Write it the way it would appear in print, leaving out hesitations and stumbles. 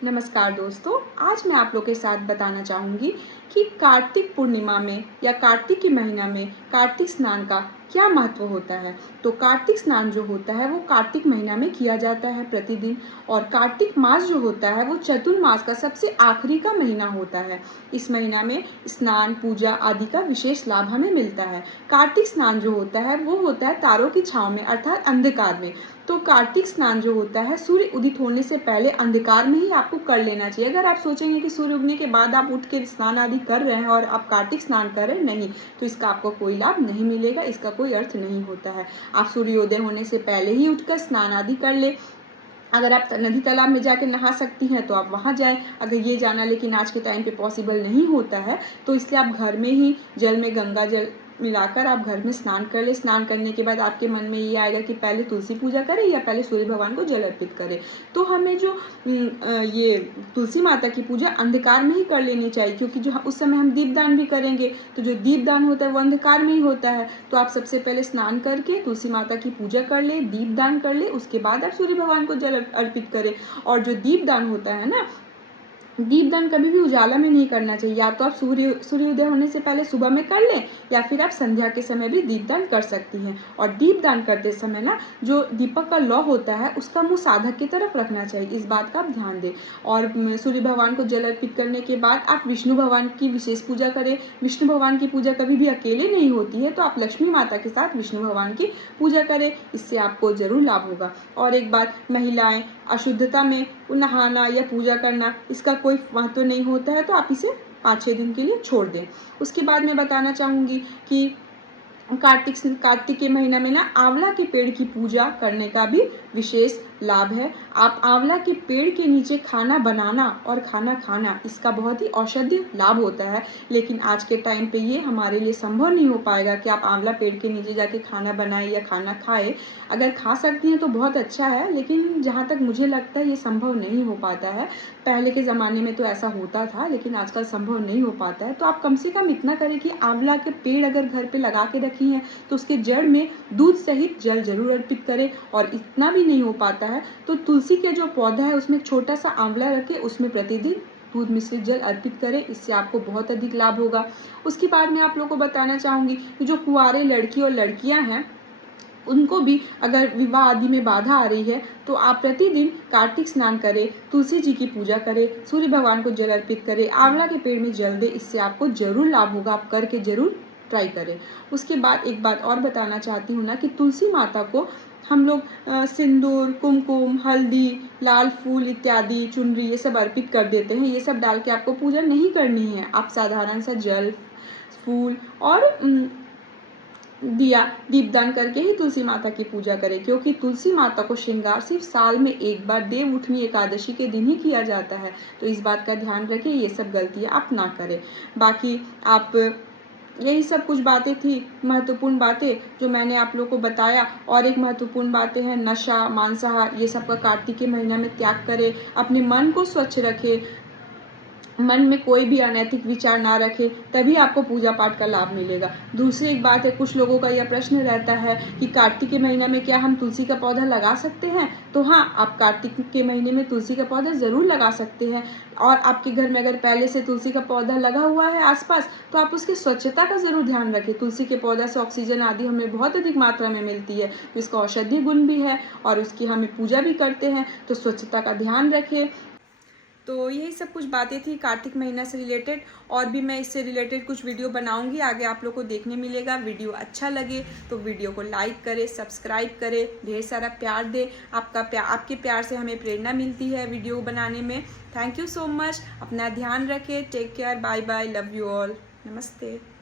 नमस्कार दोस्तों, आज मैं आप लोग के साथ बताना चाहूँगी कि कार्तिक पूर्णिमा में या कार्तिक के महीना में कार्तिक स्नान का क्या महत्व होता है। तो कार्तिक स्नान जो होता है वो कार्तिक महीना में किया जाता है प्रतिदिन, और कार्तिक मास जो होता है वो चतुर्मास का सबसे आखिरी का महीना होता है। इस महीना में स्नान, पूजा आदि का विशेष लाभ हमें मिलता है। कार्तिक स्नान जो होता है वो होता है तारों की छाँव में, अर्थात अंधकार में। तो कार्तिक स्नान जो होता है सूर्य उदित होने से पहले अंधकार में ही आपको कर लेना चाहिए। अगर आप सोचेंगे कि सूर्य उगने के बाद आप उठ के स्नान आदि कर रहे हैं और आप कार्तिक स्नान कर रहे हैं, नहीं, तो इसका आपको कोई लाभ नहीं मिलेगा, इसका कोई अर्थ नहीं होता है। आप सूर्योदय होने से पहले ही उठकर स्नान आदि कर ले। अगर आप नदी तालाब में जाके नहा सकती हैं तो आप वहाँ जाएं। अगर ये जाना लेकिन आज के टाइम पे पॉसिबल नहीं होता है, तो इसलिए आप घर में ही जल में गंगा जल मिलाकर आप घर में स्नान कर ले। स्नान करने के बाद आपके मन में ये आएगा कि पहले तुलसी पूजा करें या पहले सूर्य भगवान को जल अर्पित करें। तो हमें जो ये तुलसी माता की पूजा अंधकार में ही कर लेनी चाहिए, क्योंकि जो उस समय हम दीपदान भी करेंगे तो जो दीपदान होता है वो अंधकार में ही होता है। तो आप सबसे पहले स्नान करके तुलसी माता की पूजा कर ले, दीपदान कर ले, उसके बाद आप सूर्य भगवान को जल अर्पित करें। और जो दीपदान होता है ना, दीपदान कभी भी उजाला में नहीं करना चाहिए। या तो आप सूर्योदय होने से पहले सुबह में कर लें, या फिर आप संध्या के समय भी दीपदान कर सकती हैं। और दीपदान करते समय ना जो दीपक का लौ होता है उसका मुंह साधक की तरफ रखना चाहिए, इस बात का आप ध्यान दें। और सूर्य भगवान को जल अर्पित करने के बाद आप विष्णु भगवान की विशेष पूजा करें। विष्णु भगवान की पूजा कभी भी अकेले नहीं होती है, तो आप लक्ष्मी माता के साथ विष्णु भगवान की पूजा करें, इससे आपको जरूर लाभ होगा। और एक बात, महिलाएं अशुद्धता में नहाना या पूजा करना इसका कोई महत्व नहीं होता है, तो आप इसे 5-6 दिन के लिए छोड़ दें। उसके बाद मैं बताना चाहूँगी कि कार्तिक के महीने में ना आंवला के पेड़ की पूजा करने का भी विशेष लाभ है। आप आंवला के पेड़ के नीचे खाना बनाना और खाना खाना, इसका बहुत ही औषधीय लाभ होता है। लेकिन आज के टाइम पे ये हमारे लिए संभव नहीं हो पाएगा कि आप आंवला पेड़ के नीचे जाके खाना बनाए या खाना खाए। अगर खा सकती हैं तो बहुत अच्छा है, लेकिन जहाँ तक मुझे लगता है ये संभव नहीं हो पाता है। पहले के ज़माने में तो ऐसा होता था, लेकिन आजकल संभव नहीं हो पाता है। तो आप कम से कम इतना करें कि आंवला के पेड़ अगर घर पे लगा के रखी हैं तो उसके जड़ में दूध सहित जल जरूर अर्पित करें। और इतना भी नहीं हो पाता है तो तुलसी के जो पौधा है उसमें छोटा सा आंवला रखें, उसमें प्रतिदिन दूध मिश्रित जल अर्पित करें, इससे आपको बहुत अधिक लाभ होगा। उसके बाद मैं आप लोगों को बताना चाहूँगी कि जो कुंवारे लड़की और लड़कियाँ हैं उनको भी अगर विवाह आदि में बाधा आ रही है तो आप प्रतिदिन कार्तिक स्नान करें, तुलसी जी की पूजा करें, सूर्य भगवान को जल अर्पित करें, आंवला के पेड़ में जल दें, इससे आपको जरूर लाभ होगा। आप करके जरूर ट्राई करें। उसके बाद एक बात और बताना चाहती हूँ ना कि तुलसी माता को हम लोग सिंदूर, कुमकुम, हल्दी, लाल फूल इत्यादि, चुनरी, ये सब अर्पित कर देते हैं। ये सब डाल के आपको पूजा नहीं करनी है। आप साधारण सा जल, फूल और दिया, दीपदान करके ही तुलसी माता की पूजा करें, क्योंकि तुलसी माता को श्रृंगार सिर्फ साल में एक बार देव उठनी एकादशी के दिन ही किया जाता है। तो इस बात का ध्यान रखें, ये सब गलतियाँ आप ना करें। बाकी आप यही सब कुछ बातें थी, महत्वपूर्ण बातें जो मैंने आप लोगों को बताया। और एक महत्वपूर्ण बातें हैं नशा, मांसाहार, ये सब का कार्तिक के महीना में त्याग करें। अपने मन को स्वच्छ रखें, मन में कोई भी अनैतिक विचार ना रखें, तभी आपको पूजा पाठ का लाभ मिलेगा। दूसरी एक बात है, कुछ लोगों का यह प्रश्न रहता है कि कार्तिक के महीने में क्या हम तुलसी का पौधा लगा सकते हैं। तो हाँ, आप कार्तिक के महीने में तुलसी का पौधा ज़रूर लगा सकते हैं। और आपके घर में अगर पहले से तुलसी का पौधा लगा हुआ है आसपास, तो आप उसकी स्वच्छता का ज़रूर ध्यान रखें। तुलसी के पौधा से ऑक्सीजन आदि हमें बहुत अधिक मात्रा में मिलती है, तो इसका औषधीय गुण भी है और उसकी हमें पूजा भी करते हैं, तो स्वच्छता का ध्यान रखें। तो यही सब कुछ बातें थी कार्तिक महीना से रिलेटेड। और भी मैं इससे रिलेटेड कुछ वीडियो बनाऊंगी, आगे आप लोग को देखने मिलेगा। वीडियो अच्छा लगे तो वीडियो को लाइक करें, सब्सक्राइब करें, ढेर सारा प्यार दें। आपके प्यार से हमें प्रेरणा मिलती है वीडियो बनाने में। Thank you so much. अपना ध्यान रखें। Take care. Bye bye. Love you all. नमस्ते।